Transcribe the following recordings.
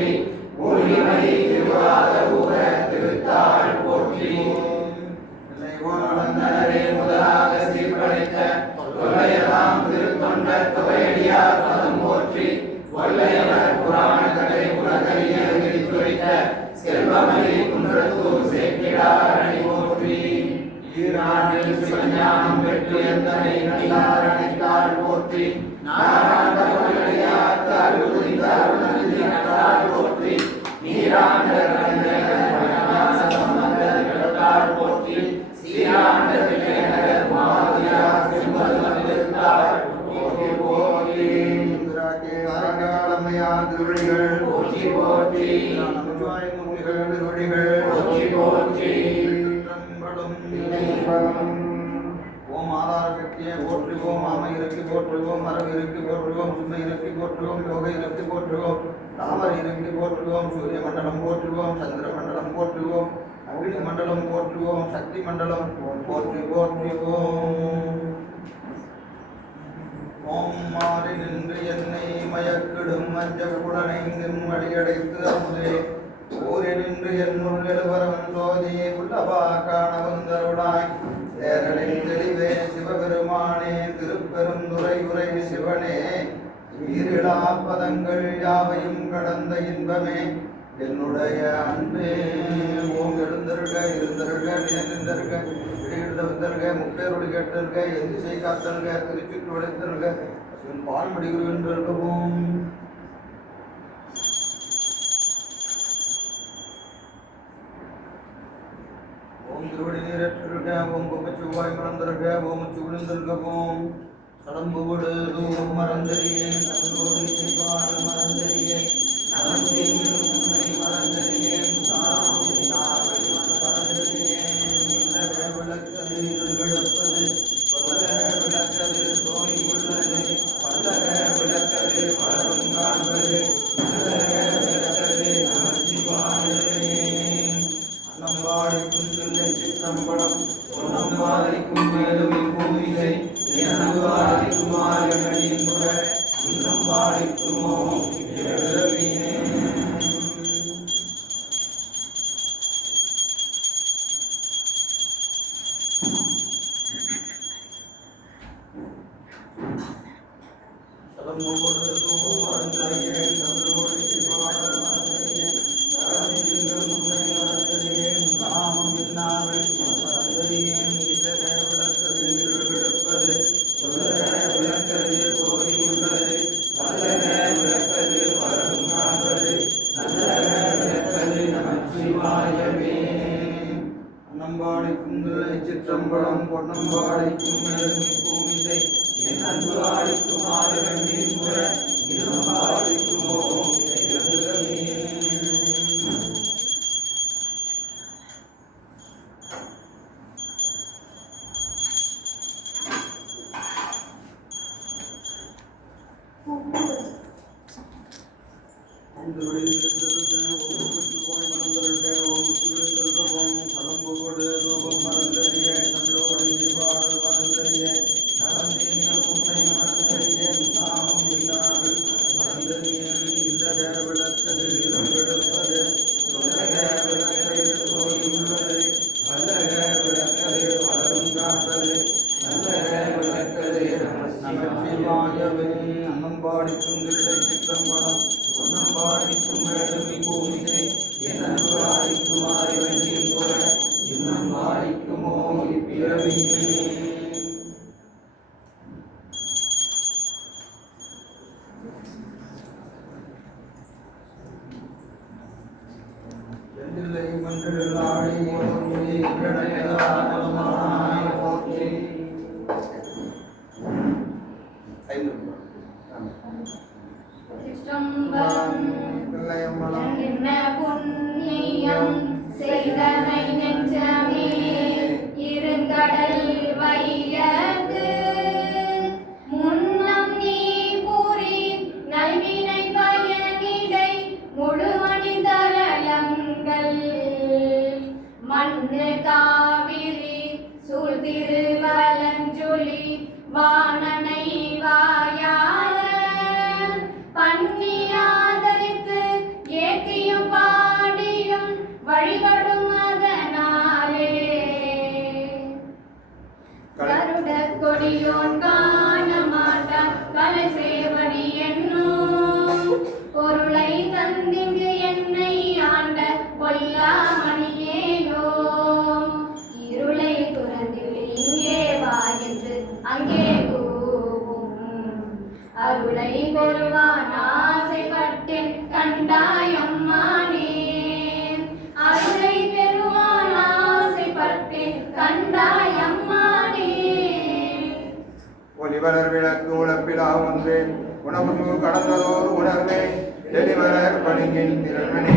போற்றி. ஊழிமணி திருவாத ஊர திருத்தாள் போற்றி. வளர்ந்தனரே முதலாக சீர்படைத்த தொல்லையெல்லாம் திருத்தொண்ட தொகையடியார் பதம் போற்றி. கொள்ளையவர் புராண கடை உலகறிய விரித்துரைத்த செல்வமணி குன்றத்தூர் சேக்கிடார் ஓம் ஆதார சக்தியை போற்றுவோம் ஆமை இறக்கி போற்றுவோம் மரம் இறக்கி போற்றுவோம் சுமை இறக்கி போற்றுவோம் யோக இறக்கி போற்றுவோம் தாமரை இறக்கி போற்றுவோம் சூரிய மண்டலம் போற்றுவோம் சந்திர மண்டலம் போற்றுவோம் அக்னி மண்டலம் போற்றுவோம் சக்தி மண்டலம் போற்றி போற்றுவோம். ஓம் மாறி நின்று என்னை மயக்கிடும் மஞ்சக்குடனைந்தும் வழியடைத்து அமுதே. ஊரே நின்று என்னுள் எழுவரம் சோதி உள்ளவா காண வந்தருளாய். தேரலின் தெளிவே சிவபெருமானே திருப்பெருந்துரை உரை சிவனே. ஈரிழா பதங்கள் யாவையும் கடந்த இன்பமே. என்னுடைய அன்பே ஓம் எழுந்தருக இருந்தருக நேர்ந்தருக எழுந்தருக முப்பேரோடு கேட்டருக எந்திசை காத்தருக திருச்சிட்டு உழைத்தருக பால்மடி குருவென்றருகவும் ஓம் திருவடி நீரற்றுக ஓம் பொம்மச்சுவாய் மறந்தருக ஓம் சுகுழுந்தருக ஓம் கடம்புவிடு தூரம் மறந்தறியேன் தங்களோடு இசைப்பாடு நமச்சிவாயவே அன்னம்பாடிக்கும் தில்லை சிற்றம்பலம் பொன்னம்பாடிக்கும் மேலுமை பூமிசை என் அன்பு ஆடிக்கும் செய்தனை நெஞ்சமே இருங்கடல் வைய 领导 உணவு கடந்ததோர் உணர்வே தெளிவர பணியில் திறமனை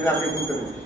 क्रीडा केंद्र